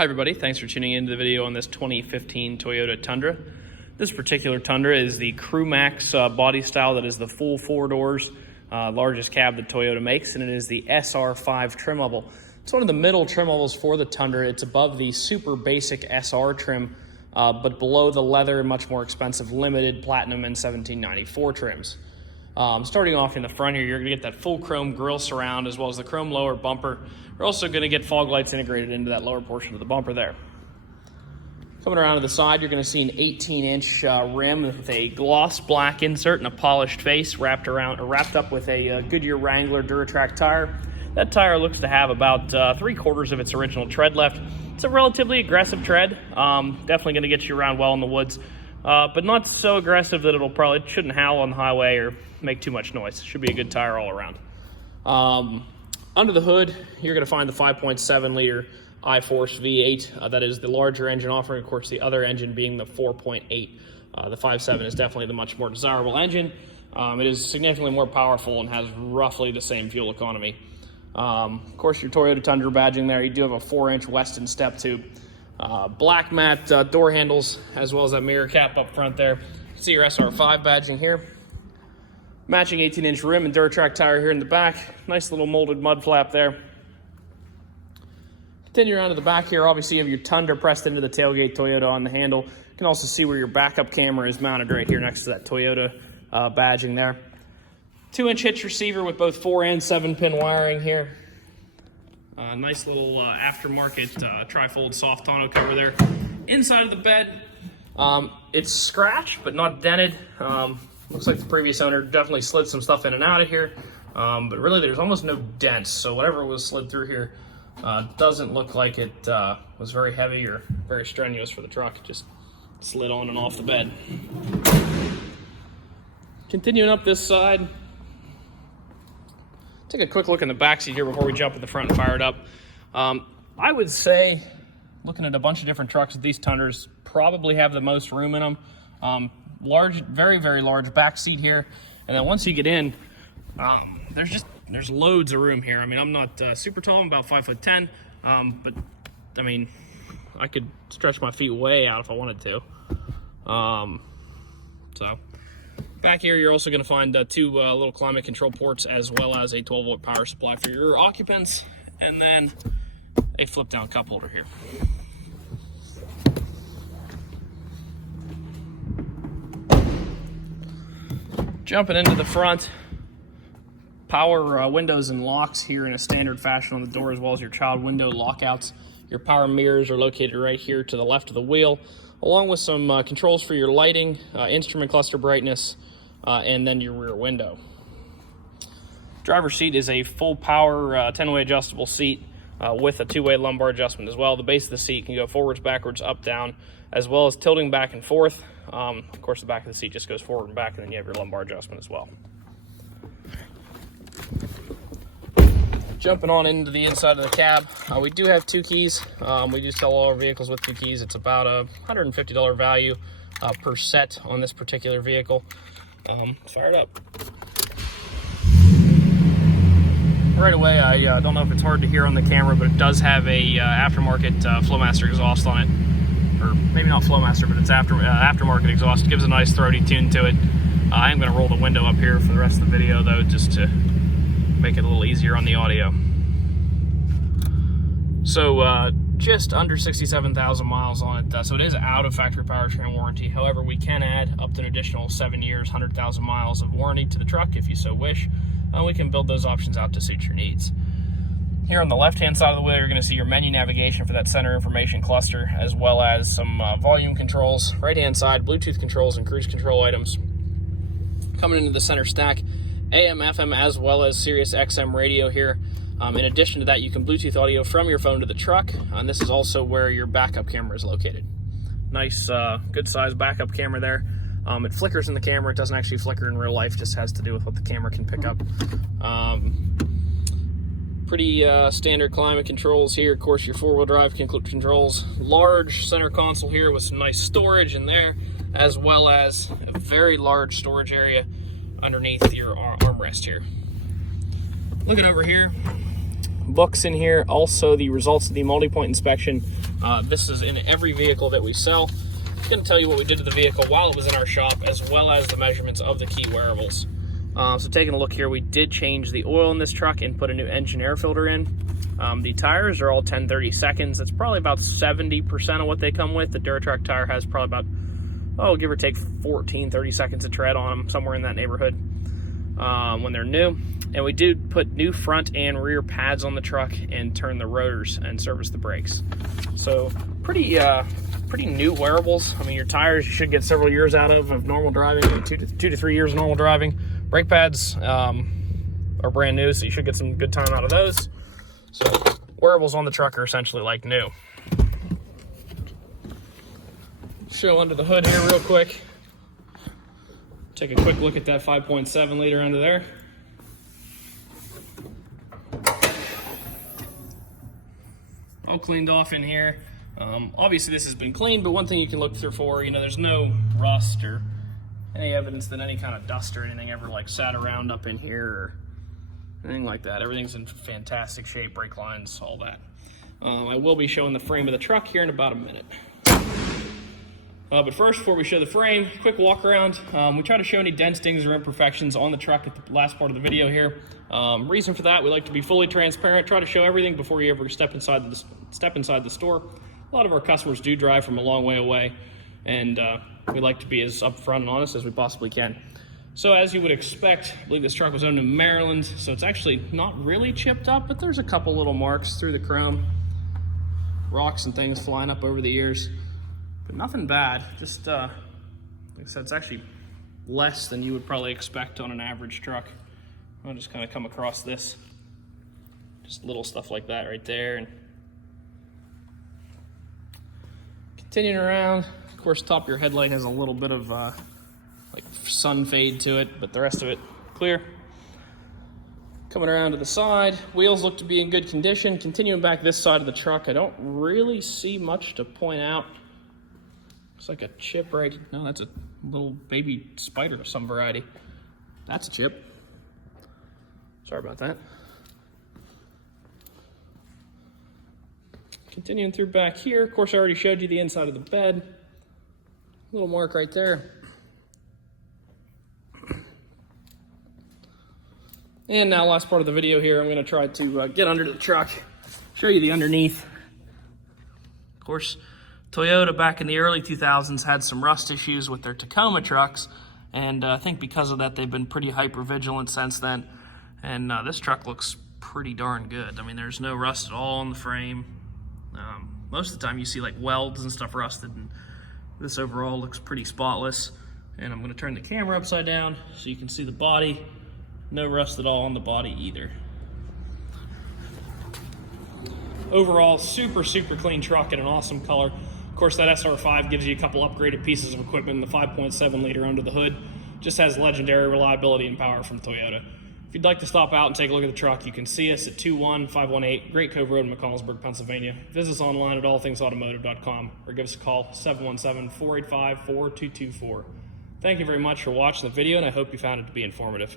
Hi everybody, thanks for tuning into the video on this 2015 Toyota Tundra. This particular Tundra is the CrewMax body style that is the full four doors, largest cab that Toyota makes, and it is the SR5 trim level. It's one of the middle trim levels for the Tundra. It's above the super basic SR trim, but below the leather, much more expensive limited, platinum, and 1794 trims. Starting off in the front here, you're going to get that full chrome grille surround as well as the chrome lower bumper. You're also going to get fog lights integrated into that lower portion of the bumper there. Coming around to the side, you're going to see an 18-inch rim with a gloss black insert and a polished face wrapped up with a GoodYear Duratrak tire. That tire looks to have about 3/4 of its original tread left. It's a relatively aggressive tread, definitely going to get you around well in the woods, but not so aggressive that it shouldn't howl on the highway or make too much noise. Should be a good tire all around. Under the hood, you're going to find the 5.7 liter I-Force V8. That is the larger engine offering, of course, the other engine being the 4.8. The 5.7 is definitely the much more desirable engine. It is significantly more powerful and has roughly the same fuel economy. Of course, your Toyota Tundra badging there. You do have a 4-inch Weston step tube. Black matte door handles, as well as that mirror cap up front there. You can see your SR5 badging here. Matching 18-inch rim and Duratrak tire here in the back. Nice little molded mud flap there. Continue around to the back here. Obviously, you have your Tundra pressed into the tailgate Toyota on the handle. You can also see where your backup camera is mounted right here next to that Toyota badging there. 2-inch hitch receiver with both 4 and 7-pin wiring here. Nice little aftermarket tri-fold soft tonneau cover there. Inside of the bed, it's scratched but not dented. Looks like the previous owner definitely slid some stuff in and out of here, but really there's almost no dents, so whatever was slid through here doesn't look like it was very heavy or very strenuous for the truck. It just slid on and off the bed. Continuing up this side, take a quick look in the backseat here before we jump in the front and fire it up. I would say, looking at a bunch of different trucks, these Tundras probably have the most room in them. Large, very, very large back seat here, and then once you get in, there's loads of room here. I mean, I'm not super tall, I'm about 5'10", but I mean, I could stretch my feet way out if I wanted to. So back here, you're also going to find two little climate control ports, as well as a 12-volt power supply for your occupants, and then a flip-down cup holder here. Jumping into the front, power windows and locks here in a standard fashion on the door, as well as your child window lockouts. Your power mirrors are located right here to the left of the wheel, along with some controls for your lighting, instrument cluster brightness, and then your rear window. Driver's seat is a full power 10-way adjustable seat with a 2-way lumbar adjustment as well. The base of the seat can go forwards, backwards, up, down, as well as tilting back and forth. Of course, the back of the seat just goes forward and back, and then you have your lumbar adjustment as well. Jumping on into the inside of the cab, we do have 2 keys. We do sell all our vehicles with 2 keys. It's about a $150 value per set on this particular vehicle. Fire it up. Right away, I don't know if it's hard to hear on the camera, but it does have a aftermarket Flowmaster exhaust on it. Or maybe not Flowmaster, but it's aftermarket exhaust. It gives a nice throaty tune to it. I am going to roll the window up here for the rest of the video, though, just to make it a little easier on the audio. So just under 67,000 miles on it, so it is out of factory powertrain warranty. However, we can add up to an additional 7 years, 100,000 miles of warranty to the truck if you so wish. We can build those options out to suit your needs. Here on the left-hand side of the wheel, you're going to see your menu navigation for that center information cluster, as well as some volume controls. Right-hand side, Bluetooth controls and cruise control items. Coming into the center stack, AM, FM, as well as Sirius XM radio here. In addition to that, you can Bluetooth audio from your phone to the truck, and this is also where your backup camera is located. Nice, good-sized backup camera there. It flickers in the camera. It doesn't actually flicker in real life, just has to do with what the camera can pick up. Pretty standard climate controls here. Of course, your 4-wheel drive controls. Large center console here with some nice storage in there, as well as a very large storage area underneath your armrest here. Looking over here, books in here, also the results of the multi-point inspection. This is in every vehicle that we sell. It's going to tell you what we did to the vehicle while it was in our shop, as well as the measurements of the key wearables. So taking a look here, we did change the oil in this truck and put a new engine air filter in. The tires are all 10/32. That's probably about 70% of what they come with. The Duratrak tire has probably about, give or take 14-30 seconds of tread on them, somewhere in that neighborhood, when they're new. And we did put new front and rear pads on the truck and turn the rotors and service the brakes. So pretty new wearables. I mean, your tires you should get several years out of normal driving, 2 to 3 years of normal driving. Brake pads are brand new, so you should get some good time out of those. So wearables on the truck are essentially like new. Show under the hood here real quick. Take a quick look at that 5.7 liter under there. All cleaned off in here. Obviously this has been cleaned, but one thing you can look through for, there's no rust or any evidence that any kind of dust or anything ever like sat around up in here or anything like that. Everything's in fantastic shape, brake lines, all that. I will be showing the frame of the truck here in about a minute. But first, before we show the frame, quick walk around. We try to show any dents, dings, or imperfections on the truck at the last part of the video here. Reason for that, we like to be fully transparent, try to show everything before you ever step inside the store. A lot of our customers do drive from a long way away, and we like to be as upfront and honest as we possibly can. So as you would expect, I believe this truck was owned in Maryland, so it's actually not really chipped up, but there's a couple little marks through the chrome. Rocks and things flying up over the years. But nothing bad, just like I said, it's actually less than you would probably expect on an average truck. I'll just kind of come across this, just little stuff like that right there. And continuing around, of course, top of your headlight has a little bit of like sun fade to it, but the rest of it clear. Coming around to the side, wheels look to be in good condition. Continuing back this side of the truck, I don't really see much to point out. Looks like a chip right, no, that's a little baby spider of some variety. That's a chip. Sorry about that. Continuing through back here, of course I already showed you the inside of the bed. Little mark right there. And now last part of the video here, I'm gonna try to get under the truck, show you the underneath. Of course, Toyota back in the early 2000s had some rust issues with their Tacoma trucks, and I think because of that they've been pretty hyper vigilant since then. And this truck looks pretty darn good. I mean, there's no rust at all on the frame. Most of the time you see like welds and stuff rusted, and this overall looks pretty spotless. And I'm gonna turn the camera upside down so you can see the body. No rust at all on the body either. Overall, super clean truck and an awesome color. Of course, that SR5 gives you a couple upgraded pieces of equipment. The 5.7 liter under the hood just has legendary reliability and power from Toyota. If you'd like to stop out and take a look at the truck, you can see us at 21518 Great Cove Road in McCallsburg, Pennsylvania. Visit us online at allthingsautomotive.com or give us a call, 717-485-4224. Thank you very much for watching the video, and I hope you found it to be informative.